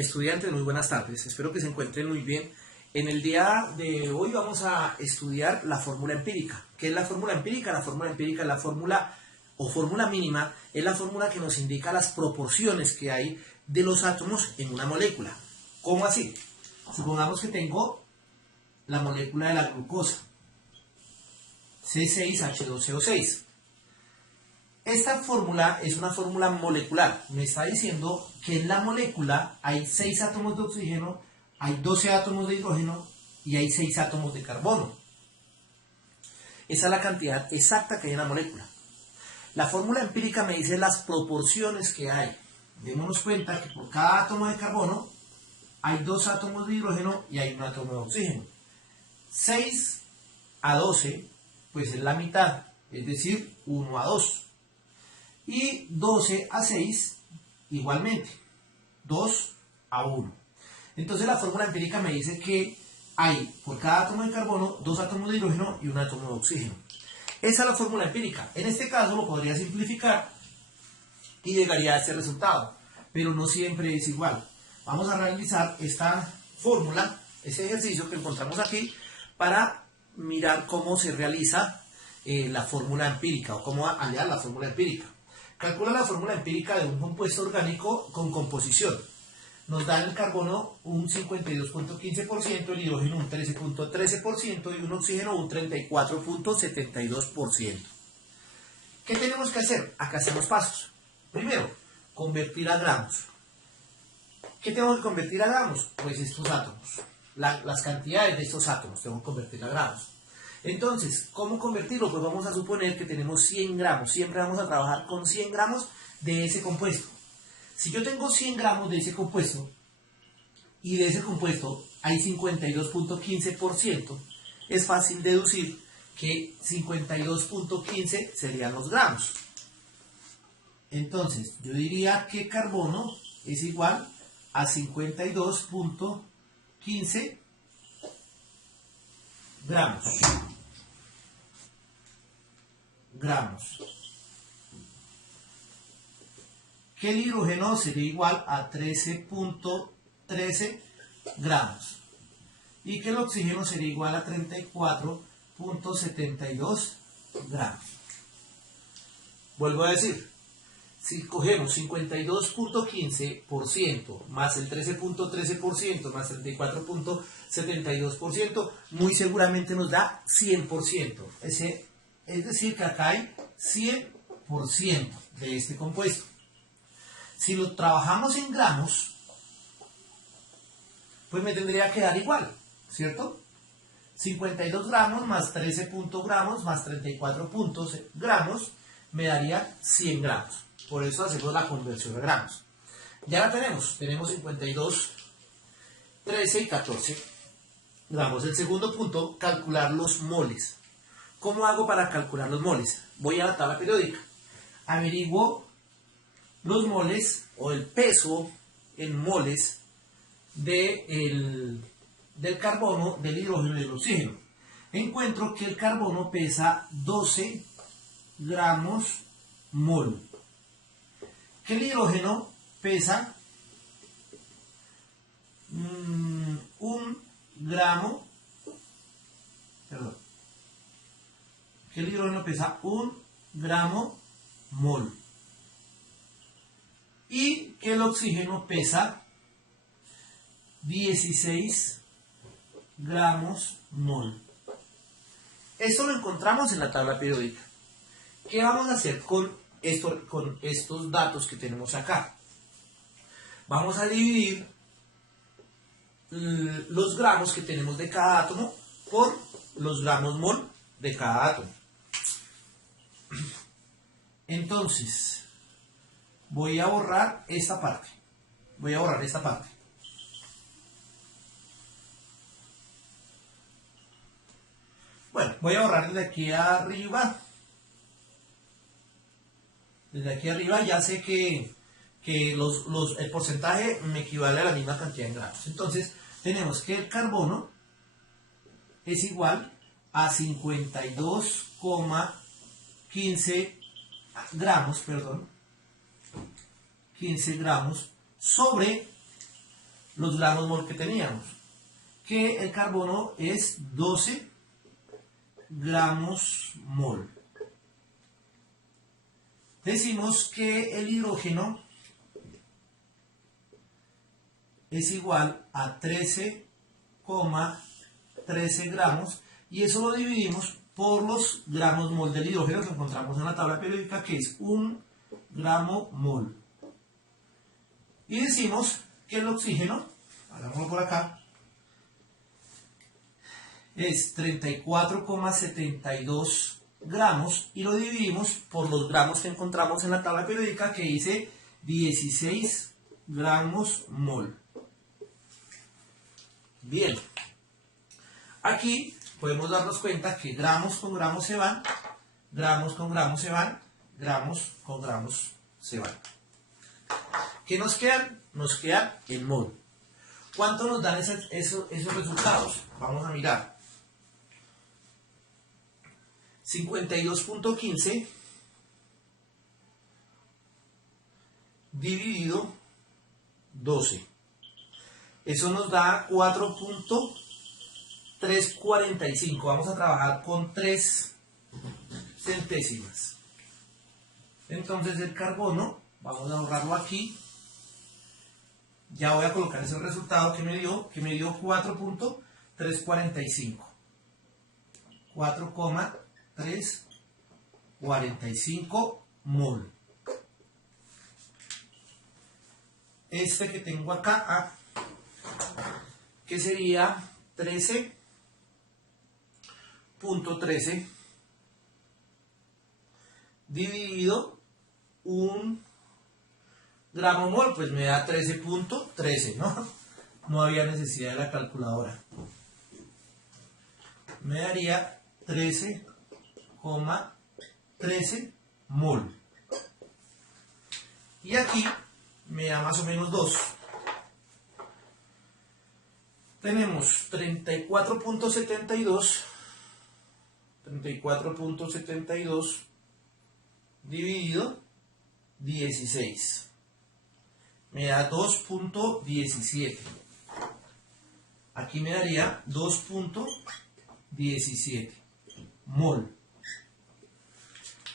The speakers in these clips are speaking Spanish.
Estudiantes, muy buenas tardes. Espero que se encuentren muy bien. En el día de hoy vamos a estudiar la fórmula empírica. ¿Qué es la fórmula empírica? La fórmula empírica es la fórmula o fórmula mínima, es la fórmula que nos indica las proporciones que hay de los átomos en una molécula. ¿Cómo así? Supongamos que tengo la molécula de la glucosa, C6H12O6. Esta fórmula es una fórmula molecular. Me está diciendo que en la molécula hay 6 átomos de oxígeno, hay 12 átomos de hidrógeno y hay 6 átomos de carbono. Esa es la cantidad exacta que hay en la molécula. La fórmula empírica me dice las proporciones que hay. Démonos cuenta que por cada átomo de carbono hay 2 átomos de hidrógeno y hay 1 átomo de oxígeno. 6 a 12 pues es la mitad, es decir, 1 a 2. Y 12 a 6 igualmente, 2 a 1. Entonces la fórmula empírica me dice que hay por cada átomo de carbono 2 átomos de hidrógeno y 1 átomo de oxígeno. Esa es la fórmula empírica. En este caso lo podría simplificar y llegaría a este resultado, pero no siempre es igual. Vamos a realizar esta fórmula, ese ejercicio que encontramos aquí, para mirar cómo se realiza la fórmula empírica o cómo hallar la fórmula empírica. Calcula la fórmula empírica de un compuesto orgánico con composición. Nos da el carbono un 52.15%, el hidrógeno un 13.13% y un oxígeno un 34.72%. ¿Qué tenemos que hacer? Acá hacemos pasos. Primero, convertir a gramos. ¿Qué tengo que convertir a gramos? Pues estos átomos. Las cantidades de estos átomos tengo que convertir a gramos. Entonces, ¿cómo convertirlo? Pues vamos a suponer que tenemos 100 gramos. Siempre vamos a trabajar con 100 gramos de ese compuesto. Si yo tengo 100 gramos de ese compuesto y de ese compuesto hay 52.15%, es fácil deducir que 52.15 serían los gramos. Entonces, yo diría que carbono es igual a 52.15 gramos. Que el hidrógeno sería igual a 13.13 gramos. Y que el oxígeno sería igual a 34.72 gramos. Vuelvo a decir, si cogemos 52.15% más el 13.13% más 34.72%, muy seguramente nos da 100%. Es decir, que acá hay 100% de este compuesto. Si lo trabajamos en gramos, pues me tendría que dar igual, ¿cierto? 52 gramos más 13 gramos más 34 gramos me daría 100 gramos. Por eso hacemos la conversión a gramos. Ya la tenemos 52, 13 y 14 gramos. El segundo punto, calcular los moles. ¿Cómo hago para calcular los moles? Voy a la tabla periódica. Averiguo los moles o el peso en moles del carbono, del hidrógeno y del oxígeno. Encuentro que el carbono pesa 12 gramos mol. Que el hidrógeno pesa 1 gramo, que el hidrógeno pesa 1 gramo mol. Y que el oxígeno pesa 16 gramos mol. Esto lo encontramos en la tabla periódica. ¿Qué vamos a hacer con estos datos que tenemos acá? Vamos a dividir los gramos que tenemos de cada átomo por los gramos mol de cada átomo. Entonces, voy a borrar esta parte. Bueno, voy a borrar desde aquí arriba. Desde aquí arriba ya sé que el porcentaje me equivale a la misma cantidad en gramos. Entonces, tenemos que el carbono es igual a 52,15 gramos, 15 gramos sobre los gramos mol que teníamos, que el carbono es 12 gramos mol. Decimos que el hidrógeno es igual a 13,13 gramos, y eso lo dividimos por los gramos mol del hidrógeno que encontramos en la tabla periódica, que es 1 gramo mol. Y decimos que el oxígeno, hagámoslo por acá, es 34,72 gramos, y lo dividimos por los gramos que encontramos en la tabla periódica, que dice 16 gramos mol. Bien, aquí podemos darnos cuenta que gramos con gramos se van, gramos con gramos se van, gramos con gramos se van. ¿Qué nos quedan? Nos quedan en mol. ¿Cuánto nos dan esos resultados? Vamos a mirar. 52.15 dividido 12. Eso nos da 4.345. Vamos a trabajar con 3 centésimas. Entonces el carbono, vamos a ahorrarlo aquí. Ya voy a colocar ese resultado que me dio 4.345. 4,345 mol. Este que tengo acá, que sería 13.13 dividido 1 gramo mol, pues me da 13.13, ¿no? No había necesidad de la calculadora. Me daría 13,13 mol. Y aquí me da más o menos 2. Tenemos 34.72 dividido 16. Me da 2.17. Aquí me daría 2.17 mol.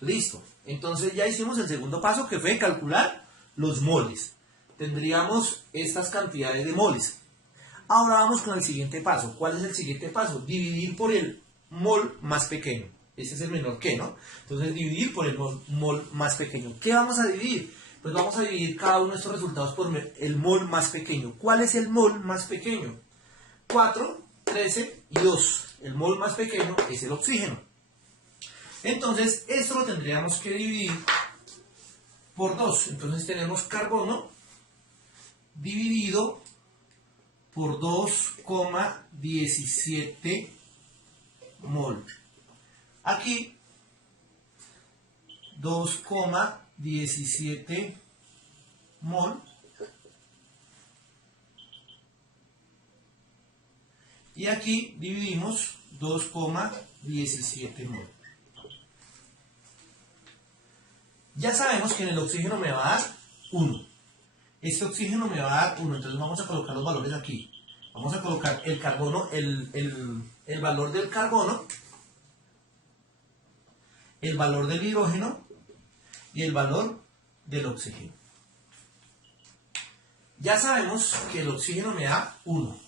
Listo. Entonces ya hicimos el segundo paso, que fue calcular los moles. Tendríamos estas cantidades de moles. Ahora vamos con el siguiente paso. ¿Cuál es el siguiente paso? Dividir por el mol más pequeño. Ese es el menor que, ¿no? Entonces dividir por el mol más pequeño. ¿Qué vamos a dividir? Pues vamos a dividir cada uno de estos resultados por el mol más pequeño. ¿Cuál es el mol más pequeño? 4, 13 y 2. El mol más pequeño es el oxígeno. Entonces esto lo tendríamos que dividir por 2. Entonces tenemos carbono dividido por 2,17 mol. Aquí 2,17 mol. Y aquí dividimos 2,17 mol. Ya sabemos que en el oxígeno me va a dar 1. Este oxígeno me va a dar 1, entonces vamos a colocar los valores aquí. Vamos a colocar el carbono, el valor del carbono, el valor del hidrógeno y el valor del oxígeno. Ya sabemos que el oxígeno me da 1.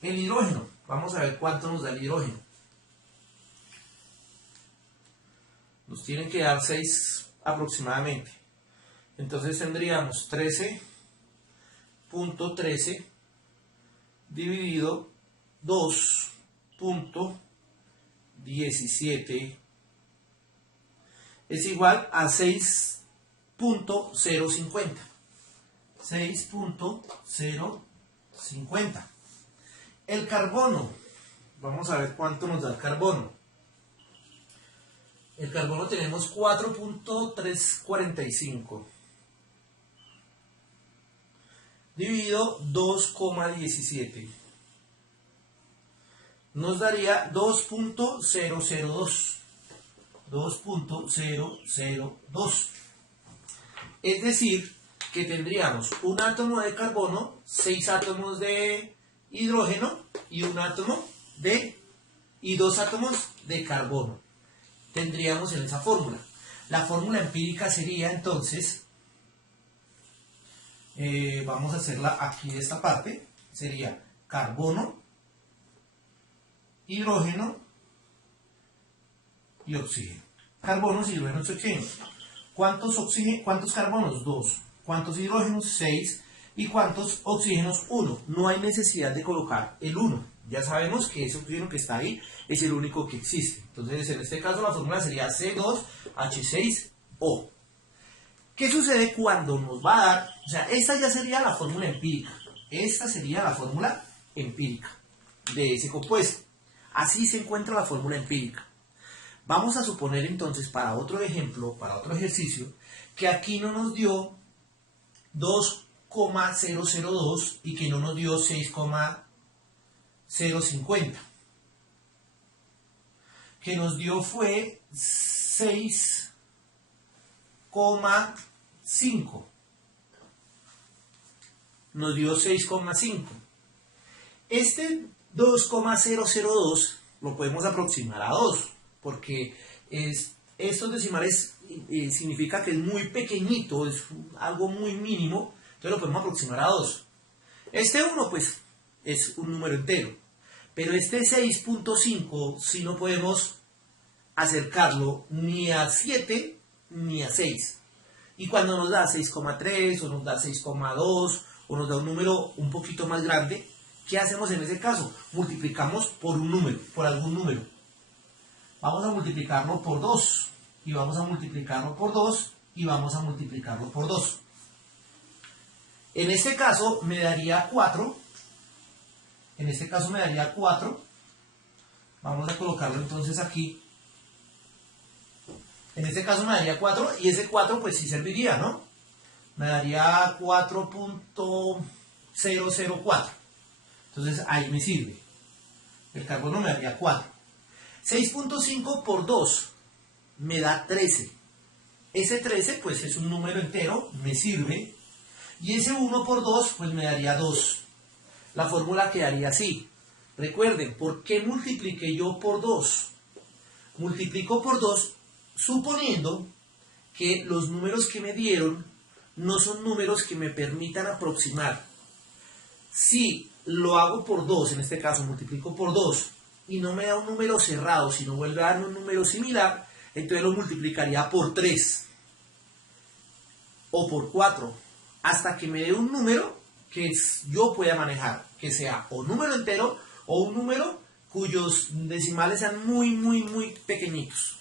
El hidrógeno, vamos a ver cuánto nos da el hidrógeno. Nos tienen que dar 6 aproximadamente. Entonces tendríamos 13.13 dividido 2.17 es igual a 6.050. 6.050. El carbono, vamos a ver cuánto nos da el carbono. El carbono tenemos 4.345 dividido 2,17. Nos daría 2.002. 2.002. Es decir, que tendríamos un átomo de carbono, 6 átomos de hidrógeno y dos átomos de carbono. Tendríamos en esa fórmula. La fórmula empírica sería entonces, vamos a hacerla aquí de esta parte, sería carbono, hidrógeno y oxígeno. Carbonos, hidrógenos y oxígeno. ¿Cuántos carbonos? 2. ¿Cuántos hidrógenos? 6. ¿Y cuántos oxígenos? 1. No hay necesidad de colocar el 1. Ya sabemos que ese oxígeno que está ahí es el único que existe. Entonces, en este caso, la fórmula sería C2H6O. ¿Qué sucede cuando nos va a dar? O sea, esta ya sería la fórmula empírica. Esta sería la fórmula empírica de ese compuesto. Así se encuentra la fórmula empírica. Vamos a suponer entonces, para otro ejemplo, para otro ejercicio, que aquí no nos dio 2,002 y que no nos dio 6,050. Que nos dio fue 6,5. Nos dio 6,5. Este 2,002 lo podemos aproximar a 2, porque estos decimales significa que es muy pequeñito, es algo muy mínimo, entonces lo podemos aproximar a 2. Este 1 pues es un número entero, pero este 6.5 sí no podemos acercarlo ni a 7 ni a 6. Y cuando nos da 6,3 o nos da 6,2 o nos da un número un poquito más grande, ¿qué hacemos en ese caso? Multiplicamos por un número, por algún número. Vamos a multiplicarlo por 2, y vamos a multiplicarlo por 2, y vamos a multiplicarlo por 2. En este caso me daría 4. En este caso me daría 4. Vamos a colocarlo entonces aquí. En este caso me daría 4, y ese 4 pues sí serviría, ¿no? Me daría 4.004. Entonces ahí me sirve. El carbono me daría 4. 6.5 por 2 me da 13. Ese 13 pues es un número entero, me sirve. Y ese 1 por 2 pues me daría 2. La fórmula quedaría así. Recuerden, ¿por qué multipliqué yo por 2? Multiplico por 2 suponiendo que los números que me dieron no son números que me permitan aproximar. Si lo hago por 2, en este caso multiplico por 2, y no me da un número cerrado, sino vuelve a darme un número similar, entonces lo multiplicaría por 3 o por 4, hasta que me dé un número que yo pueda manejar, que sea o número entero o un número cuyos decimales sean muy, muy, muy pequeñitos.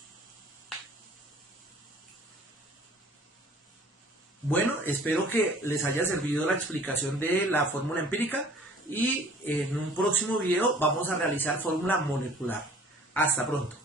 Bueno, espero que les haya servido la explicación de la fórmula empírica, y en un próximo video vamos a realizar fórmula molecular. Hasta pronto.